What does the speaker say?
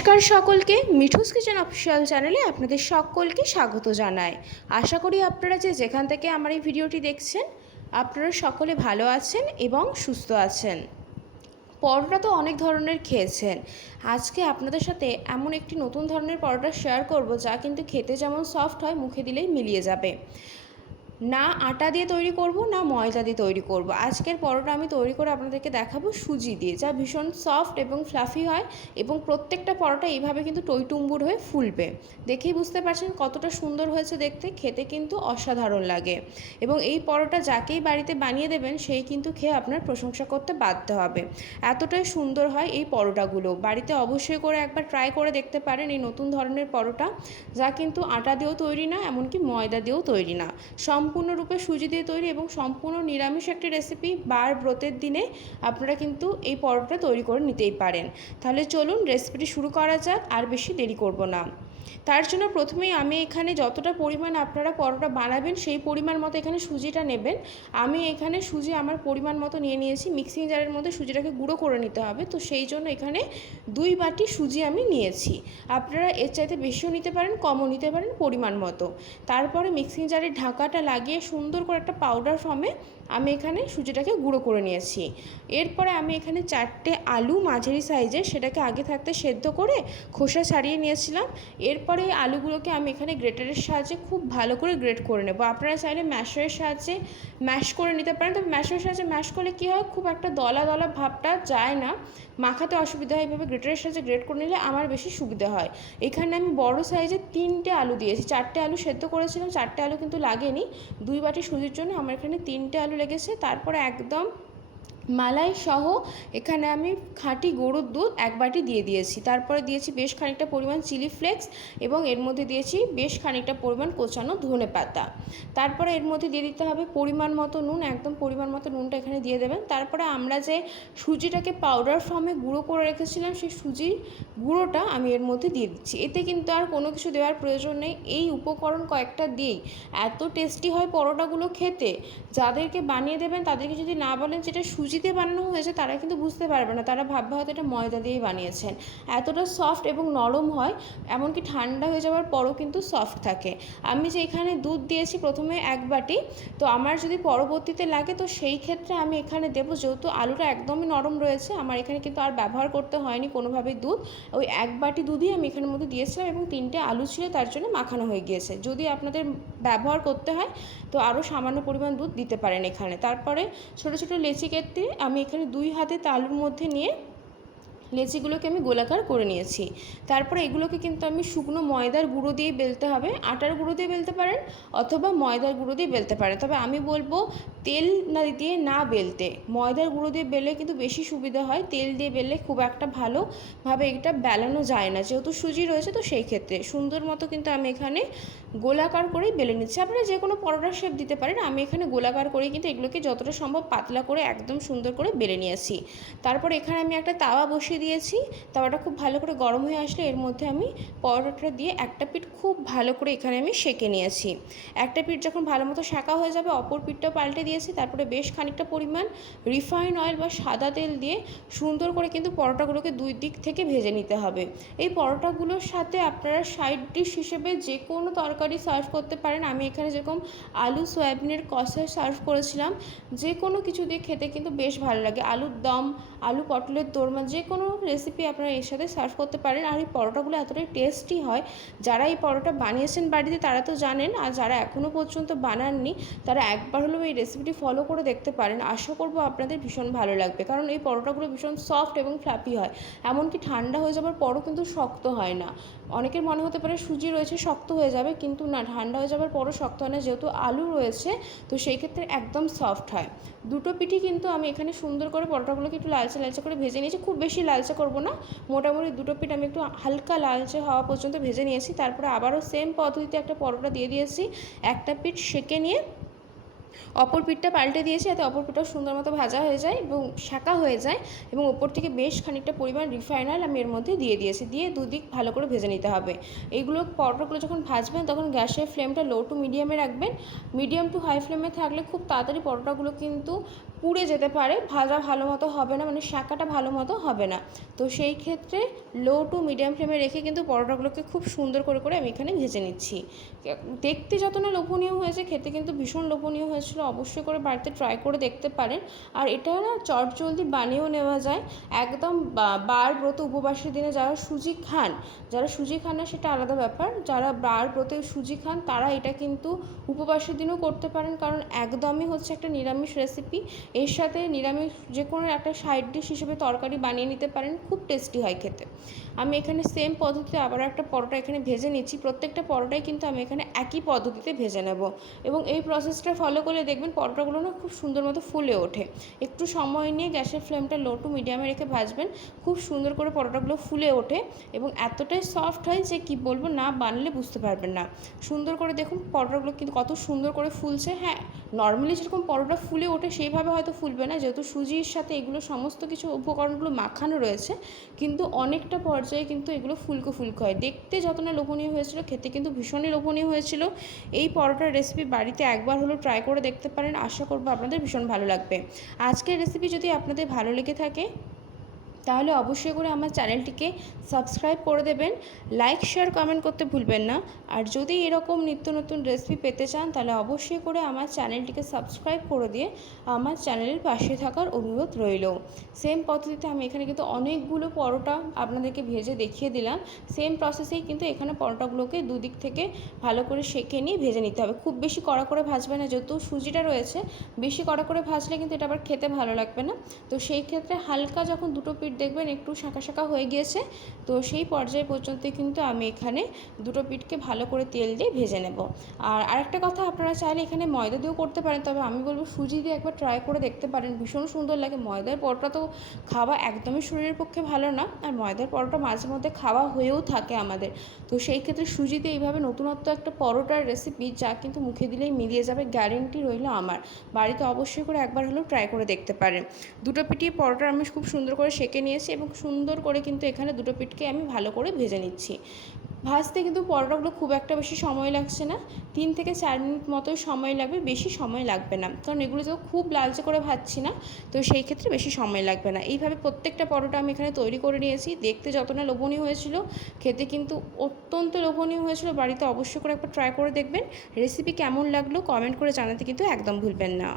নমস্কার সকলকে, Mithu's kitchen official চ্যানেলে আপনাদের সকলকে স্বাগত জানাই। আশা করি আপনারা যেখান থেকে আমার এই ভিডিওটি দেখছেন আপনারা সকলে ভালো আছেন এবং সুস্থ আছেন। পরোটা তো অনেক ধরনের খেয়েছেন, আজকে আপনাদের সাথে এমন একটি নতুন ধরনের পরোটা শেয়ার করব যা কিন্তু খেতে যেমন সফট হয়, মুখে দিলেই মিলিয়ে যাবে। না আটা দিয়ে তৈরি করব, না ময়দা দিয়ে তৈরি করব। আজকের পরোটা আমি তৈরি করে আপনাদেরকে দেখাবো সুজি দিয়ে, যা ভীষণ সফট এবং ফ্লাফি হয় এবং প্রত্যেকটা পরোটা এইভাবে কিন্তু টইটুম্বুর হয়ে ফুলবে। দেখেই বুঝতে পারছেন কতটা সুন্দর হয়েছে দেখতে, খেতে কিন্তু অসাধারণ লাগে। এবং এই পরোটা যাকেই বাড়িতে বানিয়ে দেবেন সেই কিন্তু খেয়ে আপনার প্রশংসা করতে বাধ্য হবে, এতটাই সুন্দর হয় এই পরোটাগুলো। বাড়িতে অবশ্যই করে একবার ট্রাই করে দেখতে পারেন এই নতুন ধরনের পরোটা, যা কিন্তু আটা দিয়েও তৈরি না, এমনকি ময়দা দিয়েও তৈরি না, সম্পূর্ণরূপে সুজি দিয়ে তৈরি এবং সম্পূর্ণ নিরামিষ একটি রেসিপি। বার ব্রতের দিনে আপনারা কিন্তু এই পরোটা তৈরি করে নিতেই পারেন। তাহলে চলুন রেসিপিটি শুরু করা যাক, আর বেশি দেরি করব না। তার জন্য প্রথমেই আমি এখানে যতটা পরিমাণ আপনারা পরোটা বানাবেন সেই পরিমাণ মতো এখানে সুজিটা নেবেন। আমি এখানে সুজি আমার পরিমাণ মতো নিয়ে নিয়েছি। মিক্সিং জারের মধ্যে সুজিটাকে গুঁড়ো করে নিতে হবে, তো সেই জন্য এখানে 2 বাটি সুজি আমি নিয়েছি। আপনারা এর চাইতে বেশিও নিতে পারেন, কমও নিতে পারেন পরিমাণ মতো। তারপরে মিক্সিং জারের ঢাকাটা লাগিয়ে সুন্দর করে একটা পাউডার ফর্মে আমি এখানে সুজিটাকে গুঁড়ো করে নিয়েছি। এরপরে আমি এখানে 4টে আলু মাঝারি সাইজের, সেটাকে আগে থাকতে সেদ্ধ করে খোসা ছাড়িয়ে নিয়েছিলাম। এরপরে এই আলুগুলোকে আমি এখানে গ্রেটারের সাহায্যে খুব ভালো করে গ্রেট করে নেব। আপনারা চাইলে ম্যাশারের সাহায্যে ম্যাশ করে নিতে পারেন, তবে ম্যাশারের সাহায্যে ম্যাশ করলে কী হয়, খুব একটা দলা দলা ভাবটা যায় না, মাখাতে অসুবিধা হয়। এইভাবে গ্রেটারের সাহায্যে গ্রেট করে নিলে আমার বেশি সুবিধা হয়। এখানে আমি বড় সাইজের 3টে আলু দিয়েছি। 4টে আলু সেদ্ধ করেছিলাম, 4টে আলু কিন্তু লাগেনি। 2 বাটি সুজির জন্য আমার এখানে 3টে আলু লেগেছে। তারপরে একদম মালাই সহ এখানে আমি খাঁটি গরুর দুধ 1 বাটি দিয়ে দিয়েছি। তারপরে দিয়েছি বেশ খানিকটা পরিমাণ চিলি ফ্লেক্স এবং এর মধ্যে দিয়েছি বেশ খানিকটা পরিমাণ কোচানো ধনে পাতা। তারপরে এর মধ্যে দিয়ে দিতে হবে পরিমাণ মতো নুন, একদম পরিমাণ মতো নুনটা এখানে দিয়ে দেবেন। তারপরে আমরা যে সুজিটাকে পাউডার ফর্মে গুঁড়ো করে রেখেছিলাম সেই সুজির গুঁড়োটা আমি এর মধ্যে দিয়ে দিচ্ছি। এতে কিন্তু আর কোনো কিছু দেওয়ার প্রয়োজন নেই, এই উপকরণ কয়েকটা দিয়েই এত টেস্টি হয় পরোটাগুলো খেতে। যাদেরকে বানিয়ে দেবেন তাদেরকে যদি না বলেন যেটা সুজিতে বানানো হয়েছে, তারা কিন্তু বুঝতে পারবে না, তারা ভাববে হয়তো এটা ময়দা দিয়েই বানিয়েছেন। এতটা সফট এবং নরম হয়, এমনকি ঠান্ডা হয়ে যাওয়ার পরও কিন্তু সফট থাকে। আমি যে এখানে দুধ দিয়েছি প্রথমে 1 বাটি, তো আমার যদি পরবর্তীতে লাগে তো সেই ক্ষেত্রে আমি এখানে দেবো, যেহেতু আলুটা একদমই নরম রয়েছে আমার এখানে কিন্তু আর ব্যবহার করতে হয়নি কোনোভাবেই দুধ। ওই 1 বাটি দুধই আমি এখানের মধ্যে দিয়েছিলাম এবং 3টে আলু ছিল, তার জন্য মাখানো হয়ে গিয়েছে। যদি আপনাদের ব্যবহার করতে হয় তো আরও সামান্য পরিমাণ দুধ দিতে পারেন এখানে। তারপরে ছোটো ছোটো লেচি কেটে আমি এখানে 2 হাতে তালুর মধ্যে নিয়ে লেচিগুলোকে আমি গোলাকার করে নিয়েছি। তারপরে এগুলোকে কিন্তু আমি শুকনো ময়দার গুঁড়ো দিয়ে বেলতে হবে, আটার গুঁড়ো দিয়ে বেলতে পারেন অথবা ময়দার গুঁড়ো দিয়ে বেলতে পারেন। তবে আমি বলবো তেল না দিয়ে না বেলতে, ময়দার গুঁড়ো দিয়ে বেলে কিন্তু বেশি সুবিধা হয়। তেল দিয়ে বেললে খুব একটা ভালোভাবে এটা বেলানো যায় না, যেহেতু সুজি রয়েছে, তো সেই ক্ষেত্রে সুন্দর মতো কিন্তু আমি এখানে গোলাকার করেই বেলে নিচ্ছি। আপনারা যে কোনো পরোটার শেপ দিতে পারেন, আমি এখানে গোলাকার করেই কিন্তু এগুলোকে যতটা সম্ভব পাতলা করে একদম সুন্দর করে বেলে নিয়েছি। তারপর এখানে আমি একটা তাওয়া বসিয়ে দিয়েছি। তাওয়াটা খুব ভালো করে গরম হয়ে আসলে এর মধ্যে আমি পরোটাটা দিয়ে একটা পিঠ খুব ভালো করে এখানে আমি সেঁকে নিয়েছি। একটা পিঠ যখন ভালো মতো সেঁকা হয়ে যাবে অপর পিঠটাও পাল্টে দিয়েছি। তারপরে বেশ খানিকটা পরিমাণ রিফাইন অয়েল বা সাদা তেল দিয়ে সুন্দর করে কিন্তু পরোটাগুলোকে 2 দিক থেকে ভেজে নিতে হবে। এই পরোটাগুলোর সাথে আপনারা সাইড ডিশ হিসেবে যে কোনো তরকারি সার্ভ করতে পারেন। আমি এখানে যেরকম আলু সয়াবিনের কষা সার্ভ করেছিলাম, যে কোনো কিছু দিয়ে খেতে কিন্তু বেশ ভালো লাগে। আলুর দম, আলু পটলের দোরমা, যে কোনো রেসিপি আপনারা এর সাথে সার্ভ করতে পারেন। আর এই পরোটাগুলো এতটাই টেস্টি হয়, যারা এই পরোটা বানিয়েছেন বাড়িতে তারা তো জানেন, আর যারা এখনও পর্যন্ত বানাননি তারা একবার হলেও এই রেসিপিটি ফলো করে দেখতে পারেন। আশা করব আপনাদের ভীষণ ভালো লাগবে, কারণ এই পরোটাগুলো ভীষণ সফট এবং ফ্ল্যাপি হয়, এমনকি ঠান্ডা হয়ে যাওয়ার পরও কিন্তু শক্ত হয় না। অনেকের মনে হতে পারে সুজি রয়েছে শক্ত হয়ে যাবে, কিন্তু না, ঠান্ডা হয়ে যাওয়ার পরও শক্ত হয় না, যেহেতু আলু রয়েছে, তো সেই ক্ষেত্রে একদম সফট হয়। দুটো পিঠই কিন্তু আমি এখানে সুন্দর করে পরোটাগুলোকে একটু লালচে লালচে করে ভেজে নিয়েছি। খুব বেশি লালচে করব না, মোটামুটি দুটো পিঠ আমি একটু হালকা লালচে হওয়া পর্যন্ত ভেজে নিয়েছি। তারপরে আবারও সেম পদ্ধতিতে একটা পরোটা দিয়ে দিয়েছি। একটা পিঠ সেঁকে নিয়ে অপর পিঠটা পাল্টে দিয়েছি, যাতে অপর পিঠটাও সুন্দর মতো ভাজা হয়ে যায় এবং শাঁকা হয়ে যায়। এবং ওপর থেকে বেশ খানিকটা পরিমাণ রিফাইন অয়েল আমি এর মধ্যে দিয়ে দিয়েছি, দিয়ে দুদিক ভালো করে ভেজে নিতে হবে। এইগুলো পরোটাগুলো যখন ভাজবেন তখন গ্যাসের ফ্লেমটা লো টু মিডিয়ামে রাখবেন। মিডিয়াম টু হাই ফ্লেমে থাকলে খুব তাড়াতাড়ি পরোটাগুলো কিন্তু পুড়ে যেতে পারে, ভাজা ভালো মতো হবে না, মানে শাঁকাটা ভালো মতো হবে না। তো সেই ক্ষেত্রে লো টু মিডিয়াম ফ্লেমে রেখে কিন্তু পরোটাগুলোকে খুব সুন্দর করে করে আমি এখানে ভেজে নিচ্ছি। দেখতে যত না লোভনীয় হয়েছে, খেতে কিন্তু ভীষণ লোভনীয় হয়েছিল। অবশ্যই করে বাড়িতে ট্রাই করে দেখতে পারেন। আর এটা না চটজলদি বানিয়েও নেওয়া যায়। একদম বার ব্রত উপবাসের দিনে যারা সুজি খান, না সেটা আলাদা ব্যাপার, যারা বার ব্রতে সুজি খান তারা এটা কিন্তু উপবাসের দিনও করতে পারেন, কারণ একদমই হচ্ছে একটা নিরামিষ রেসিপি। এর সাথে নিরামিষ যে কোনো একটা সাইড ডিশ হিসেবে তরকারি বানিয়ে নিতে পারেন, খুব টেস্টি হয় খেতে। আমি এখানে সেম পদ্ধতিতে আবার একটা পরোটা এখানে ভেজে নিচ্ছি। প্রত্যেকটা পরোটাই কিন্তু আমি এখানে একই পদ্ধতিতে ভেজে নেব, এবং এই প্রসেসটা ফলো করলে দেখবেন পরোটাগুলো না খুব সুন্দর মতো ফুলে ওঠে। একটু সময় নিয়ে গ্যাসের ফ্লেমটা লো টু মিডিয়ামে রেখে ভাজবেন, খুব সুন্দর করে পরোটাগুলো ফুলে ওঠে এবং এতটাই সফট হয় যে কি বলবো, না বানালে বুঝতে পারবেন না। সুন্দর করে দেখুন পরোটাগুলো কিন্তু কত সুন্দর করে ফুলছে। হ্যাঁ, নর্মালি যেরকম পরোটা ফুলে ওঠে সেইভাবে হয়তো ফুলবে না, যেহেতু সুজির সাথে এগুলো সমস্ত কিছু উপকরণগুলো মাখানো রয়েছে, কিন্তু অনেকটা পর্যায়ে কিন্তু এগুলো ফুলকো ফুলকো হয়। দেখতে যত না লোভনীয় হয়েছিল, খেতে কিন্তু ভীষণই লোভনীয় হয়েছিল। এই পরোটার রেসিপি বাড়িতে একবার হলেও ট্রাই করে দেখতে পারেন, আশা করবো আপনাদের ভীষণ ভালো লাগবে। আজকের রেসিপি যদি আপনাদের ভালো লেগে থাকে তাহলে অবশ্যই করে আমার চ্যানেলটিকে সাবস্ক্রাইব করে দেবেন, লাইক শেয়ার কমেন্ট করতে ভুলবেন না। আর যদি এরকম নিত্য নতুন রেসিপি পেতে চান তাহলে অবশ্যই করে আমার চ্যানেলটিকে সাবস্ক্রাইব করে দিয়ে আমার চ্যানেলের পাশে থাকার অনুরোধ রইল। সেম পদ্ধতিতে আমি এখানে কিন্তু অনেকগুলো পরোটা আপনাদেরকে ভেজে দেখিয়ে দিলাম। সেম প্রসেসেই কিন্তু এখানে পরোটাগুলোকে দুদিক থেকে ভালো করে সেঁকে নিয়ে ভেজে নিতে হবে। খুব বেশি কড়া করে ভাজবে না, যেহেতু সুজিটা রয়েছে, বেশি কড়া করে ভাজলে কিন্তু এটা আবার খেতে ভালো লাগবে না। তো সেই ক্ষেত্রে হালকা যখন দুটো পিঠ দেখবেন একটু শাঁকা শাঁকা হয়ে গিয়েছে, তো সেই পর্যায় পর্যন্ত কিন্তু আমি এখানে দুটো পিঠকে ভালো করে তেল দিয়ে ভেজে নেব। আর আরেকটা কথা, আপনারা চাইলে এখানে ময়দা দিয়েও করতে পারেন, তবে আমি বলবো সুজি দিয়ে একবার ট্রাই করে দেখতে পারেন, ভীষণ সুন্দর লাগে। ময়দার পরোটা তো খাওয়া একদমই শরীরের পক্ষে ভালো না, আর ময়দার পরোটা মাঝে মধ্যে খাওয়া হয়েও থাকে আমাদের। তো সেই ক্ষেত্রে সুজিতে এইভাবে নতুনত্ব একটা পরোটার রেসিপি, যা কিন্তু মুখে দিলেই মিলিয়ে যাবে, গ্যারেন্টি রইল আমার। বাড়িতে অবশ্যই করে একবার হলেও ট্রাই করে দেখতে পারেন। দুটো পিঠই পরোটা আমি খুব সুন্দর করে সেঁকে নিয়েছি এবং সুন্দর করে কিন্তু এখানে দুটো পিঠকে আমি ভালো করে ভেজে নিচ্ছি। ভাজতে কিন্তু পরোটাগুলো খুব একটা বেশি সময় লাগছে না, 3 থেকে 4 মিনিট মতোই সময় লাগবে, বেশি সময় লাগবে না, কারণ এগুলো তো খুব লালচে করে ভাজছি না, তো সেই ক্ষেত্রে বেশি সময় লাগবে না। এইভাবে প্রত্যেকটা পরোটা আমি এখানে তৈরি করে নিয়েছি। দেখতে যত না লোভনীয় হয়েছিল, খেতে কিন্তু অত্যন্ত লোভনীয় হয়েছিল। বাড়িতে অবশ্যই করে একবার ট্রাই করে দেখবেন। রেসিপি কেমন লাগলো কমেন্ট করে জানাতে কিন্তু একদম ভুলবেন না।